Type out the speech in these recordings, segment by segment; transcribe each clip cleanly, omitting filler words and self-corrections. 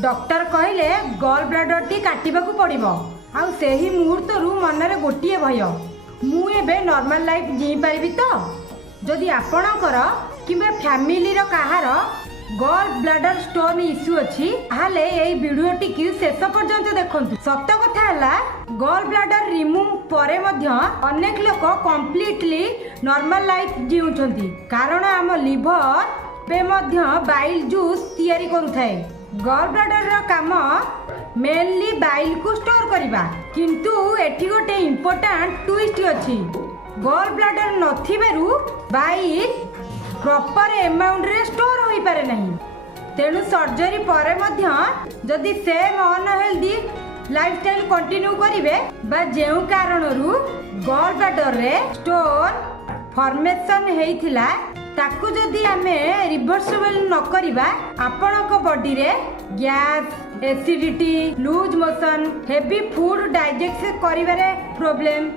Doctor कहले gall bladder T काटिबाकू पड़िबो आउ सेही मुहूर्तरू मनरे गोटिए भय मु एबे नॉर्मल लाइफ जी पारिबी तो जदि आपणकर किंबा फैमिली रो काहार गॉल ब्लाडर स्टोन इश्यू अछि ताहाले एई वीडियोटी की शेष पर्यंत देखंतु। सत्य कथा हला गॉल ब्लाडर रिमूव परे मध्य अनेक लोक कंप्लीटली नॉर्मल लाइफ जीउछंती कारण आम लिवर पे मध्य बाइल जूस तैयारी करूथाय। गॉल ब्लाडर रो काम मेनली बाइल को स्टोर करिबा किंतु एठी गोटे इंपोर्टेंट ट्विस्ट अछि गॉल ब्लाडर नथिबारु बाइल प्रॉपर अमाउंट रे स्टोर होई पारे नहीं तेणु सर्जरी परे मध्य जदि सेम अनहेल्दी लाइफस्टाइल कंटिन्यू करिवे बा जेउ कारणरू गॉल ब्लाडर रे स्टोन फॉर्मेशन हेइथिला ताकू जदि आमे रिवर्सिबल न करिबा आपनक बॉडी रे gas acidity loose motion heavy food digest करिबारे प्रॉब्लम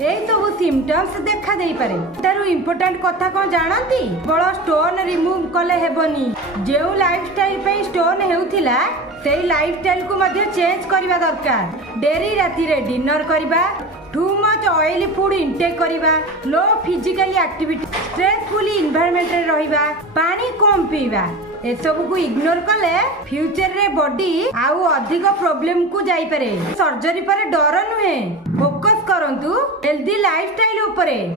यही सब सिम्पटम्स देखा दे पारे। तारू इम्पोर्टेंट कथा कौन जानती बड़ स्टोन रिमूव कले हेबनी जेउ लाइफस्टाइल पे स्टोन हेउथिला सेही लाइफस्टाइल को मध्य चेंज करबा दरकार। डेरी राती रे डिनर करबा too much oily food intake करबा लो फिजिकली एक्टिविटी स्ट्रेसफुल एनवायरनमेंट रे रहिबा पानी कम पीबा ए सब को इग्नोर कले फ्यूचर रे बॉडी आउ अधिक प्रॉब्लम को जाई पारे। सर्जरी पर डर नुहे फोकस करंतु हेल्दी लाइफस्टाइल ऊपर।